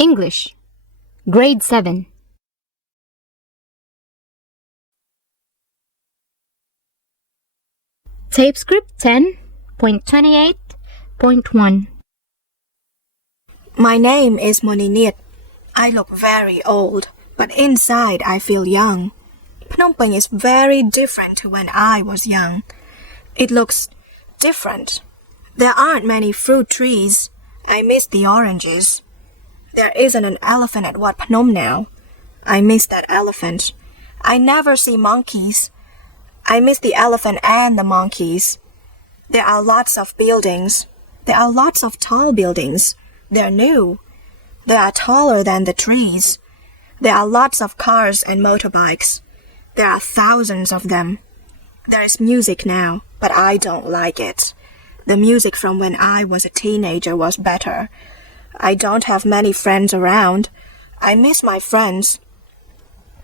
English, Grade 7. Tape script 10.28.1. My name is Moninit. I look very old, but inside I feel young. Phnom Penh is very different to when I was young. It looks different. There aren't many fruit trees. I miss the oranges. There isn't an elephant at Wat Phnom now. I miss that elephant. I never see monkeys. I miss the elephant and the monkeys. There are lots of buildings. There are lots of tall buildings. They're new. They are taller than the trees. There are lots of cars and motorbikes. There are thousands of them. There is music now, but I don't like it. The music from when I was a teenager was better. I don't have many friends around. I miss my friends.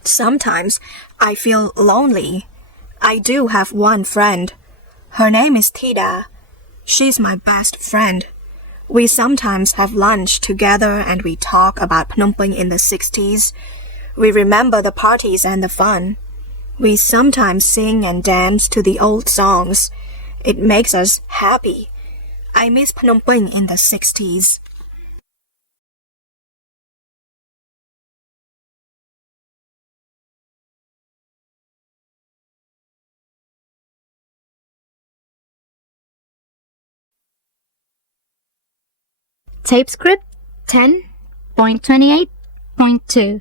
Sometimes I feel lonely. I do have one friend. Her name is Tida. She's my best friend. We sometimes have lunch together and we talk about Phnom Penh in the 60s. We remember the parties and the fun. We sometimes sing and dance to the old songs. It makes us happy. I miss Phnom Penh in the 60s. Tape script 10.28.2.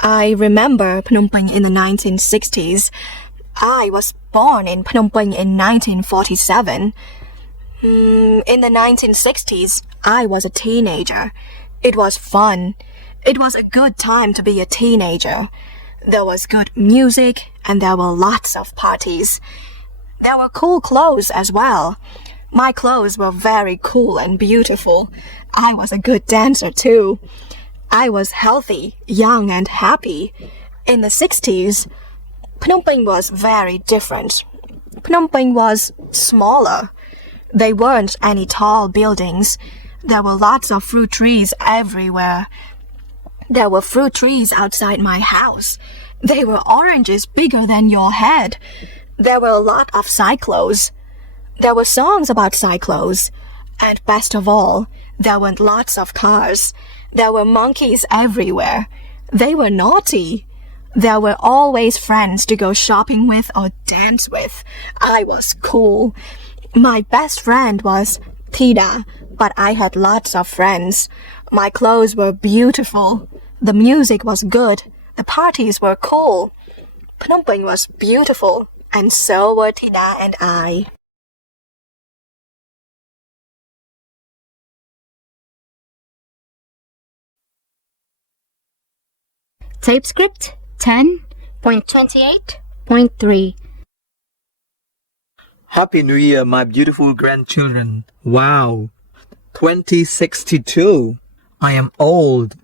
I remember Phnom Penh in the 1960s. I was born in Phnom Penh in 1947. In the 1960s, I was a teenager. It was fun. It was a good time to be a teenager. There was good music and there were lots of parties. There were cool clothes as well. My clothes were very cool and beautiful. I was a good dancer too. I was healthy, young and happy. In the 60s, Phnom Penh was very different. Phnom Penh was smaller. There weren't any tall buildings. There were lots of fruit trees everywhere. There were fruit trees outside my house. They were oranges bigger than your head. There were a lot of cyclos. There were songs about cyclos. And best of all, there were lots of cars. There were monkeys everywhere. They were naughty. There were always friends to go shopping with or dance with. I was cool. My best friend was Tida, but I had lots of friends. My clothes were beautiful. The music was good. The parties were cool. Phnom Penh was beautiful, and so were Tida and I. Tape script 10.28.3. Happy New Year, my beautiful grandchildren. Wow. 2062. I am old.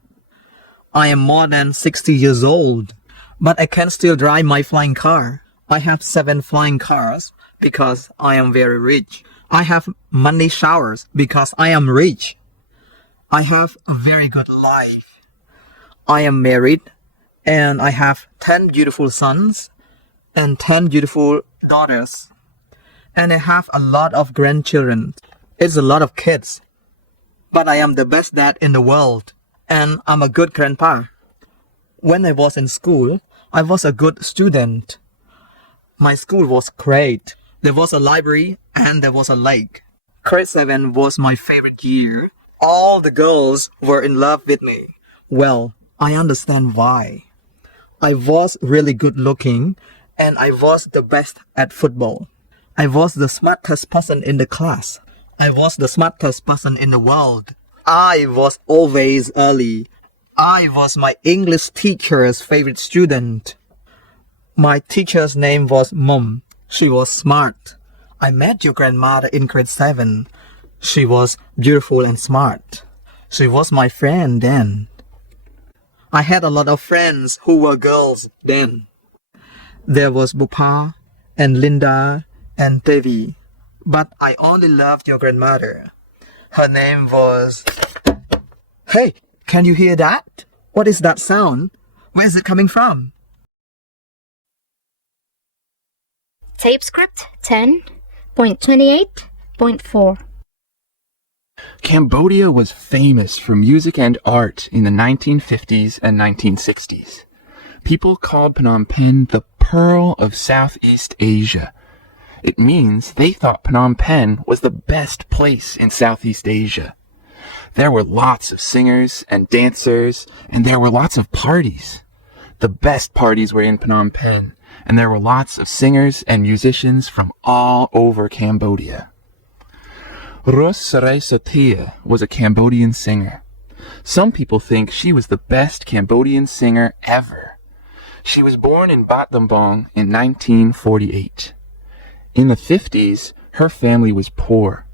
I am more than 60 years old. But I can still drive my flying car. I have 7 flying cars because I am very rich. I have money showers because I am rich. I have a very good life. I am married and I have 10 beautiful sons and 10 beautiful daughters. And I have a lot of grandchildren. It's a lot of kids. But I am the best dad in the world. And I'm a good grandpa. When I was in school, I was a good student. My school was great. There was a library and there was a lake. Grade 7 was my favorite year. All the girls were in love with me. Well, I understand why. I was really good looking and I was the best at football. I was the smartest person in the class. I was the smartest person in the world. I was always early. I was my English teacher's favorite student. My teacher's name was Mom. She was smart. I met your grandmother in grade 7. She was beautiful and smart. She was my friend then. I had a lot of friends who were girls then. There was Bupa and Linda and Devi. But I only loved your grandmother. Her name was Hey, can you hear that? What is that sound? Where is it coming from? Tape script 10.28.4. Cambodia was famous for music and art in the 1950s and 1960s. People called Phnom Penh the Pearl of Southeast Asia. It means they thought Phnom Penh was the best place in Southeast Asia. There were lots of singers and dancers, and there were lots of parties. The best parties were in Phnom Penh, and there were lots of singers and musicians from all over Cambodia. Ros Saray Sathia was a Cambodian singer. Some people think she was the best Cambodian singer ever. She was born in Bat Dambong in 1948. In the 50s, her family was poor.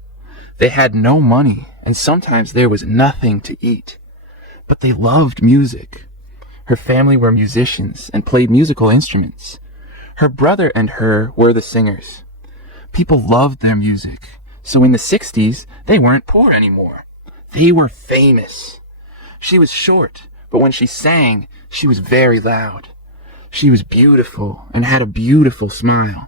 They had no money, and sometimes there was nothing to eat. But they loved music. Her family were musicians and played musical instruments. Her brother and her were the singers. People loved their music. So in the 60s, they weren't poor anymore. They were famous. She was short, but when she sang, she was very loud. She was beautiful and had a beautiful smile.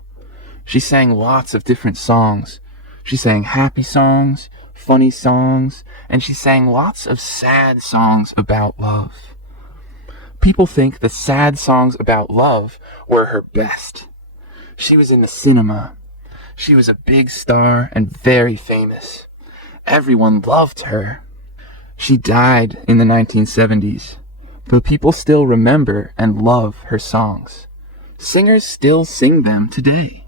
She sang lots of different songs. She sang happy songs, funny songs, and she sang lots of sad songs about love. People think the sad songs about love were her best. She was in the cinema. She was a big star and very famous. Everyone loved her. She died in the 1970s, but people still remember and love her songs. Singers still sing them today.